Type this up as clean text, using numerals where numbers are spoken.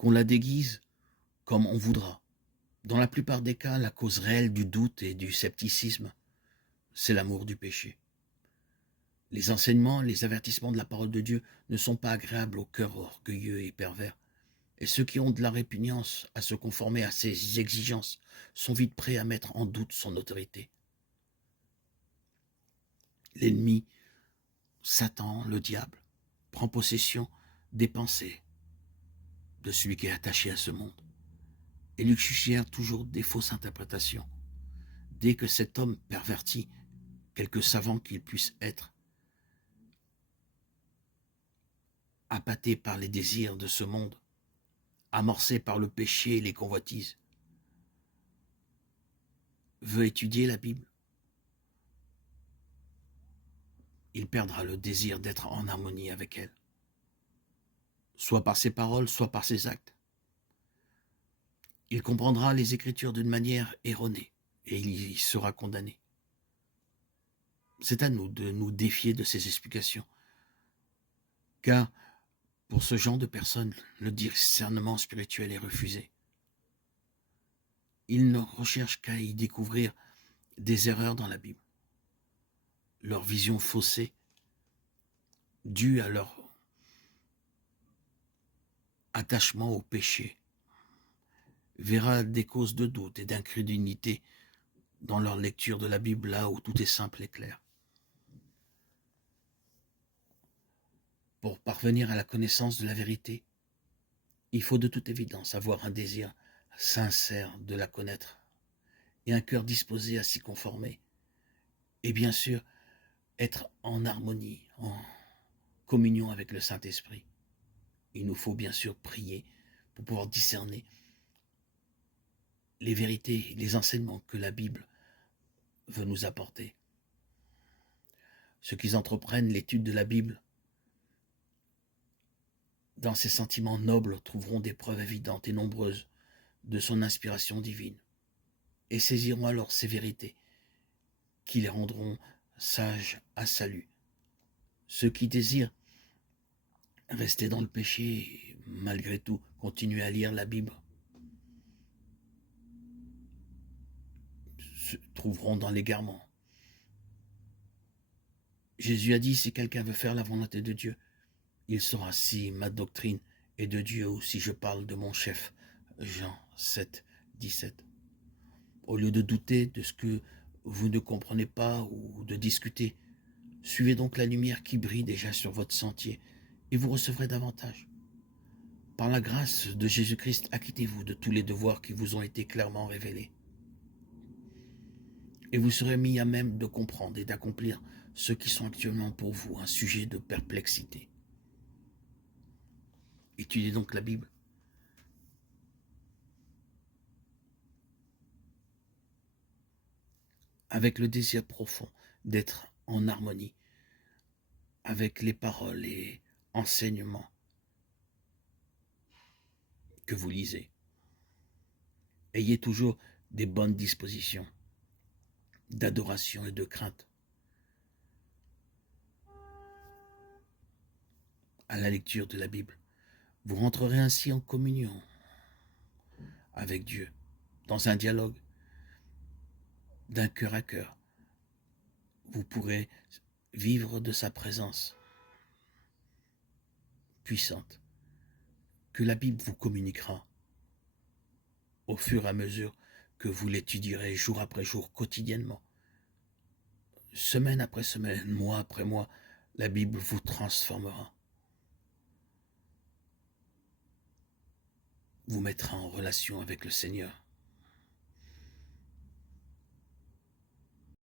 qu'on la déguise comme on voudra. Dans la plupart des cas, la cause réelle du doute et du scepticisme, c'est l'amour du péché. Les enseignements, les avertissements de la parole de Dieu ne sont pas agréables au cœur orgueilleux et pervers. Et ceux qui ont de la répugnance à se conformer à ses exigences sont vite prêts à mettre en doute son autorité. L'ennemi, Satan, le diable, prend possession des pensées de celui qui est attaché à ce monde et lui suggère toujours des fausses interprétations. Dès que cet homme perverti, quelque savant qu'il puisse être, appâté par les désirs de ce monde, amorcé par le péché et les convoitises, veut étudier la Bible, il perdra le désir d'être en harmonie avec elle, soit par ses paroles, soit par ses actes. Il comprendra les Écritures d'une manière erronée et il y sera condamné. C'est à nous de nous défier de ces explications, car pour ce genre de personnes, le discernement spirituel est refusé. Ils ne recherchent qu'à y découvrir des erreurs dans la Bible. Leur vision faussée, due à leur attachement au péché, verra des causes de doute et d'incrédulité dans leur lecture de la Bible, là où tout est simple et clair. Pour parvenir à la connaissance de la vérité, il faut de toute évidence avoir un désir sincère de la connaître et un cœur disposé à s'y conformer. Et bien sûr, être en harmonie, en communion avec le Saint-Esprit. Il nous faut bien sûr prier pour pouvoir discerner les vérités, les enseignements que la Bible veut nous apporter. Ceux qui entreprennent l'étude de la Bible dans ses sentiments nobles trouveront des preuves évidentes et nombreuses de son inspiration divine et saisiront alors ces vérités qui les rendront sages à salut. Ceux qui désirent rester dans le péché, malgré tout, continuer à lire la Bible, se trouveront dans l'égarement. Jésus a dit, si quelqu'un veut faire la volonté de Dieu, il saura si ma doctrine est de Dieu ou si je parle de mon chef. Jean 7, 17. Au lieu de douter de ce que vous ne comprenez pas ou de discuter, suivez donc la lumière qui brille déjà sur votre sentier et vous recevrez davantage. Par la grâce de Jésus-Christ, acquittez-vous de tous les devoirs qui vous ont été clairement révélés. Et vous serez mis à même de comprendre et d'accomplir ceux qui sont actuellement pour vous un sujet de perplexité. Étudiez donc la Bible. Avec le désir profond d'être en harmonie avec les paroles et enseignements que vous lisez. Ayez toujours des bonnes dispositions d'adoration et de crainte à la lecture de la Bible. Vous rentrerez ainsi en communion avec Dieu, dans un dialogue d'un cœur à cœur. Vous pourrez vivre de sa présence puissante que la Bible vous communiquera au fur et à mesure que vous l'étudierez jour après jour, quotidiennement. Semaine après semaine, mois après mois, la Bible vous transformera, vous mettra en relation avec le Seigneur.